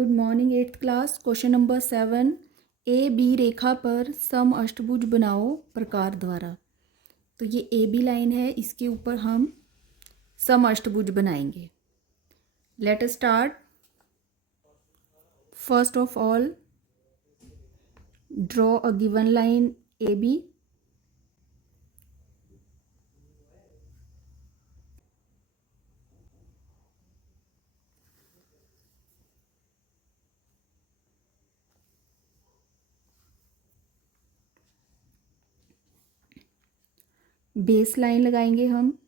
Good morning eighth class. Question number 7, A B रेखा पर सम अष्टभुज बनाओ प्रकार द्वारा। तो ये ए बी लाइन है, इसके ऊपर हम सम अष्टभुज बनाएंगे। Let us start. First of all draw a given line A B. Base line लगाएंगे हम।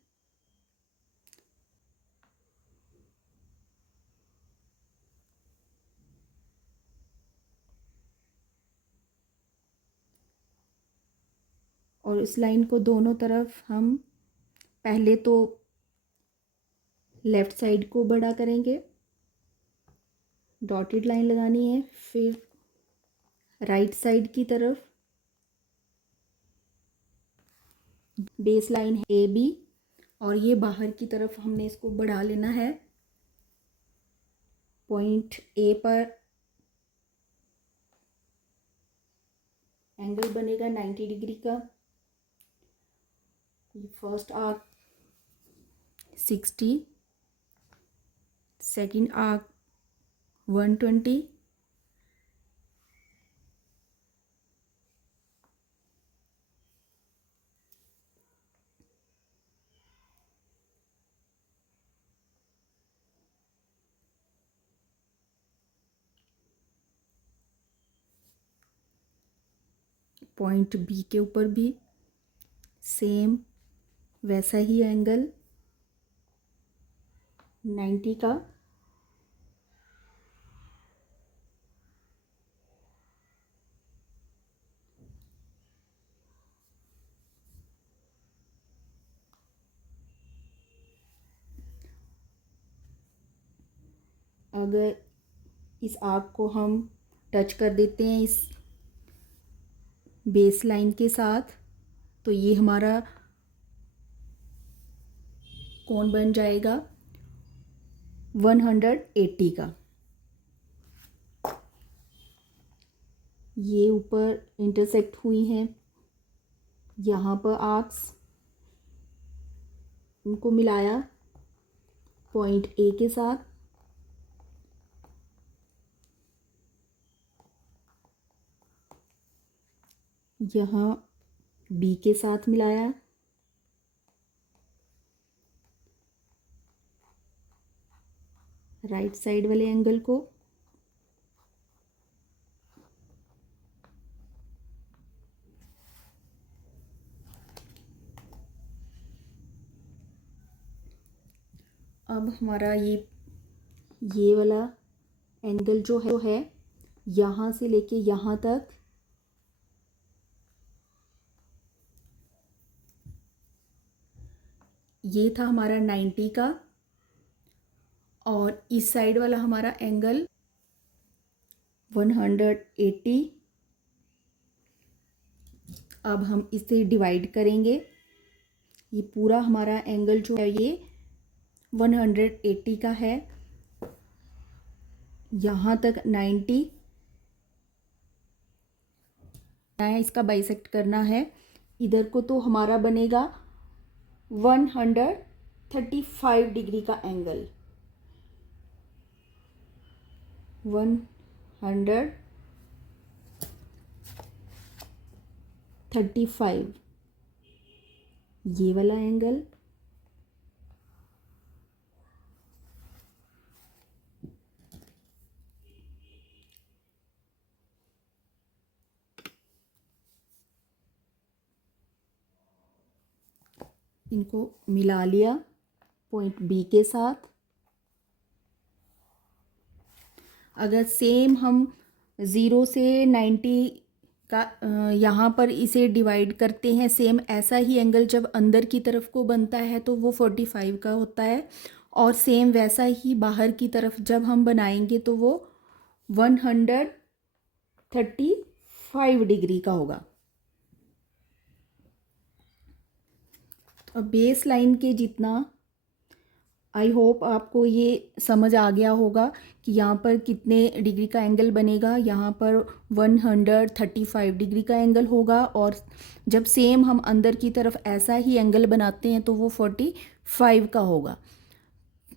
और इस लाइन को दोनों तरफ हम पहले तो लेफ्ट साइड को बड़ा करेंगे, डॉटेड लाइन लगानी है। फिर राइट साइड की तरफ बेस लाइन है ए बी, और ये बाहर की तरफ हमने इसको बढ़ा लेना है। पॉइंट ए पर एंगल बनेगा 90 डिग्री का। First arc 60, second arc 120, point B के ऊपर भी सेम वैसा ही एंगल 90 का। अगर इस आर्क को हम टच कर देते हैं इस बेस लाइन के साथ, तो ये हमारा कोण बन जाएगा 180 का। ये ऊपर इंटरसेक्ट हुई हैं, यहाँ पर आर्क्स, उनको मिलाया पॉइंट ए के साथ। यहाँ बी के साथ मिलाया, राइट साइड वाले एंगल को। अब हमारा ये वाला एंगल जो है यहाँ से लेके यहाँ तक ये था हमारा 90 का, और इस साइड वाला हमारा एंगल 180। अब हम इसे डिवाइड करेंगे। ये पूरा हमारा एंगल जो है ये 180 का है, यहाँ तक 90 है, इसका बाइसेक्ट करना है। इधर को तो हमारा बनेगा 135 डिग्री का एंगल, 135 ये वाला एंगल। इनको मिला लिया पॉइंट बी के साथ। अगर सेम हम 0 से 90 का यहाँ पर इसे डिवाइड करते हैं, सेम ऐसा ही एंगल जब अंदर की तरफ को बनता है तो वो 45 का होता है, और सेम वैसा ही बाहर की तरफ जब हम बनाएंगे तो वो 135 डिग्री का होगा। तो बेस लाइन के जितना आई होप आपको ये समझ आ गया होगा कि यहाँ पर कितने डिग्री का एंगल बनेगा। यहाँ पर 135 डिग्री का एंगल होगा, और जब सेम हम अंदर की तरफ ऐसा ही एंगल बनाते हैं तो वो 45 का होगा।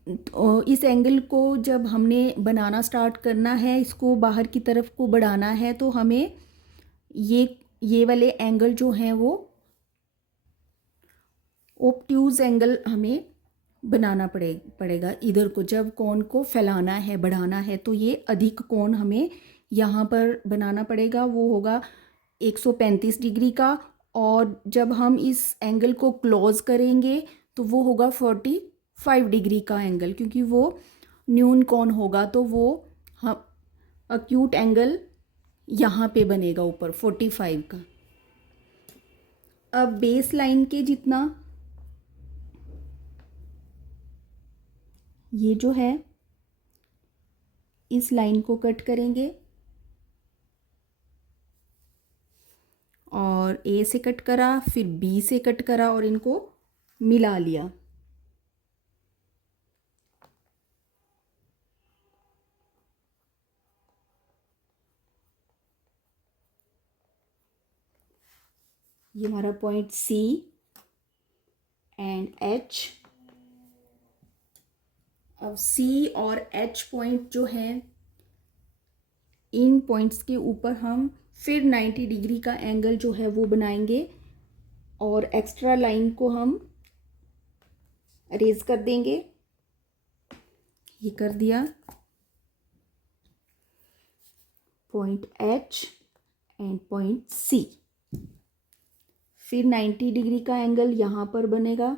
तो इस एंगल को जब हमने बनाना स्टार्ट करना है, इसको बाहर की तरफ को बढ़ाना है, तो हमें ये वाले एंगल जो हैं वो ऑब्ट्यूज एंगल हमें बनाना पड़ेगा। इधर को जब कोण को फैलाना है, बढ़ाना है, तो ये अधिक कोण हमें यहाँ पर बनाना पड़ेगा। वो होगा 135 डिग्री का। और जब हम इस एंगल को क्लोज करेंगे तो वो होगा 45 डिग्री का एंगल, क्योंकि वो न्यून कोण होगा, तो वो हम अक्यूट एंगल यहाँ पे बनेगा ऊपर 45 का। अब बेस लाइन के जितना ये जो है इस लाइन को कट करेंगे और ए से कट करा, फिर बी से कट करा और इनको मिला लिया। ये हमारा पॉइंट सी एंड एच। अब सी और एच पॉइंट जो हैं, इन पॉइंट्स के ऊपर हम फिर 90 डिग्री का एंगल जो है वो बनाएंगे और एक्स्ट्रा लाइन को हम अरेज कर देंगे। ये कर दिया। Point H and point C. फिर 90 डिग्री का एंगल यहाँ पर बनेगा।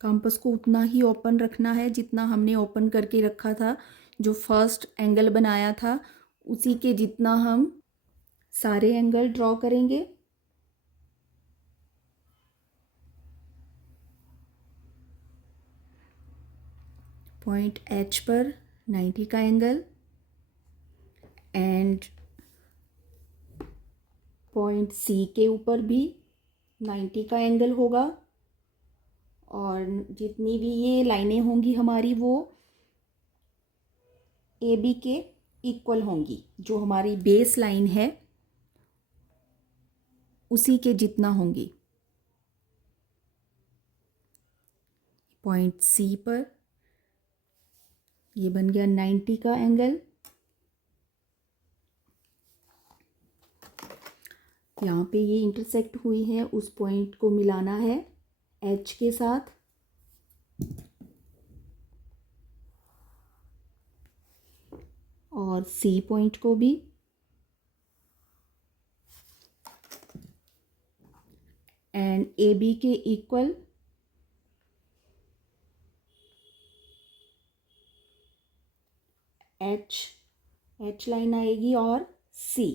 कंपास को उतना ही ओपन रखना है जितना हमने ओपन करके रखा था। जो फर्स्ट एंगल बनाया था उसी के जितना हम सारे एंगल ड्रॉ करेंगे। पॉइंट एच पर 90 का एंगल एंड पॉइंट सी के ऊपर भी 90 का एंगल होगा। और जितनी भी ये लाइनें होंगी हमारी वो ए बी के इक्वल होंगी। जो हमारी बेस लाइन है उसी के जितना होंगी। पॉइंट सी पर ये बन गया 90 का एंगल। यहाँ पे ये इंटरसेक्ट हुई है, उस पॉइंट को मिलाना है एच के साथ। और सी पॉइंट को भी। एंड ए बी के इक्वल एच लाइन आएगी और सी।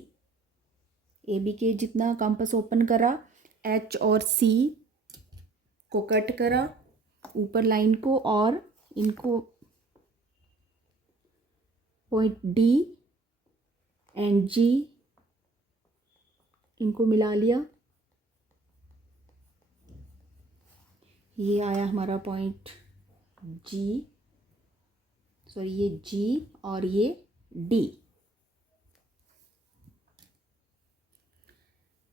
ए बी के जितना कंपास ओपन करा, एच और सी को कट करा ऊपर लाइन को, और इनको पॉइंट डी एंड जी इनको मिला लिया। ये आया हमारा पॉइंट जी, सॉरी ये जी और ये डी।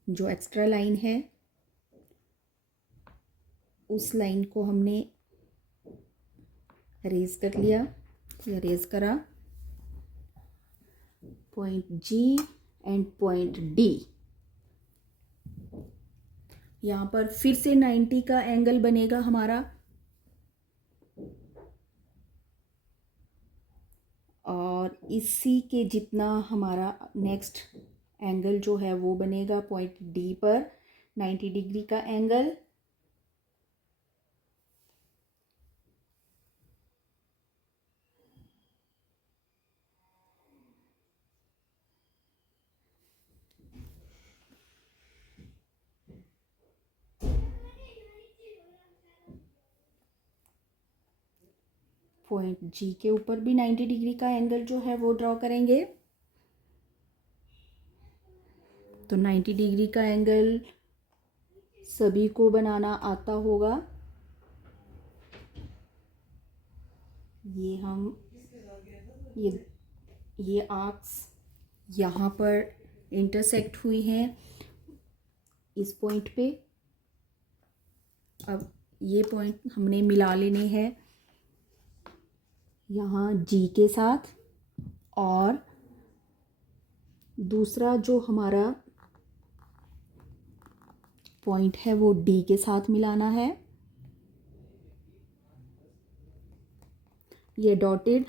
जो एक्स्ट्रा लाइन है उस लाइन को हमने रेज कर लिया, या रेज करा। Point G and point D. यहाँ पर फिर से 90 का एंगल बनेगा हमारा। और इसी के जितना हमारा नेक्स्ट एंगल जो है वो बनेगा पॉइंट डी पर 90 डिग्री का एंगल। पॉइंट जी के ऊपर भी 90 डिग्री का एंगल जो है वो ड्रॉ करेंगे। तो 90 डिग्री का एंगल सभी को बनाना आता होगा। ये हम ये आर्क्स यहाँ पर इंटरसेक्ट हुई हैं इस पॉइंट पे। अब ये पॉइंट हमने मिला लेने हैं यहाँ जी के साथ, और दूसरा जो हमारा पॉइंट है वो डी के साथ मिलाना है। ये डॉटेड,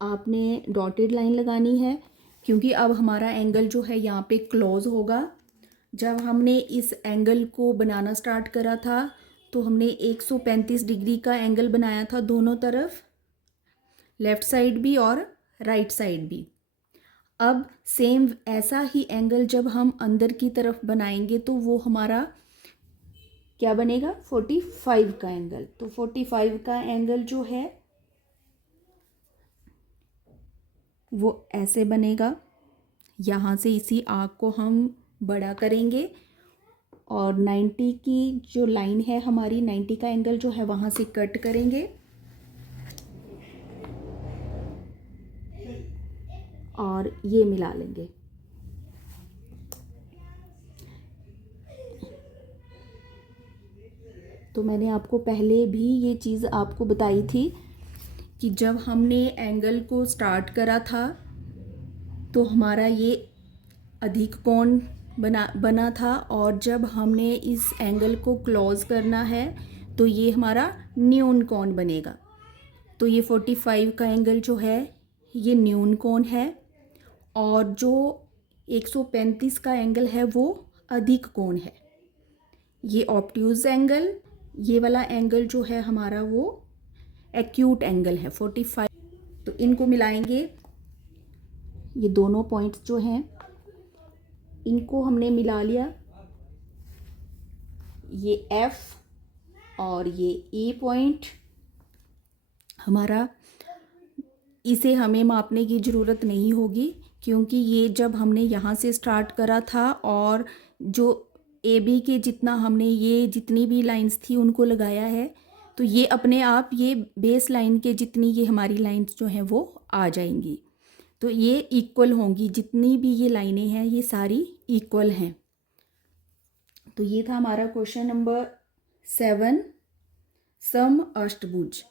आपने डॉटेड लाइन लगानी है क्योंकि अब हमारा एंगल जो है यहाँ पे क्लोज होगा। जब हमने इस एंगल को बनाना स्टार्ट करा था तो हमने 135 डिग्री का एंगल बनाया था दोनों तरफ, लेफ़्ट साइड भी और राइट साइड भी। अब सेम ऐसा ही एंगल जब हम अंदर की तरफ बनाएंगे तो वो हमारा क्या बनेगा, 45 का एंगल। तो 45 का एंगल जो है वो ऐसे बनेगा। यहाँ से इसी आर्क को हम बड़ा करेंगे और 90 की जो लाइन है हमारी, 90 का एंगल जो है वहाँ से कट करेंगे और ये मिला लेंगे। तो मैंने आपको पहले भी ये चीज़ आपको बताई थी कि जब हमने एंगल को स्टार्ट करा था तो हमारा ये अधिक कोण बना था, और जब हमने इस एंगल को क्लोज करना है तो ये हमारा न्यून कोण बनेगा। तो ये 45 का एंगल जो है ये न्यून कोण है, और जो 135 का एंगल है वो अधिक कोण है। ये ऑब्ट्यूज एंगल, ये वाला एंगल जो है हमारा वो एक्यूट एंगल है 45। तो इनको मिलाएंगे, ये दोनों पॉइंट्स जो हैं इनको हमने मिला लिया। ये F और ये E पॉइंट हमारा, इसे हमें मापने की ज़रूरत नहीं होगी क्योंकि ये जब हमने यहाँ से स्टार्ट करा था और जो AB के जितना हमने ये जितनी भी लाइंस थी उनको लगाया है, तो ये अपने आप ये बेस लाइन के जितनी ये हमारी लाइंस जो हैं वो आ जाएंगी। तो ये इक्वल होंगी, जितनी भी ये लाइनें हैं ये सारी इक्वल हैं। तो ये था हमारा क्वेश्चन नंबर 7, सम अष्टभुज।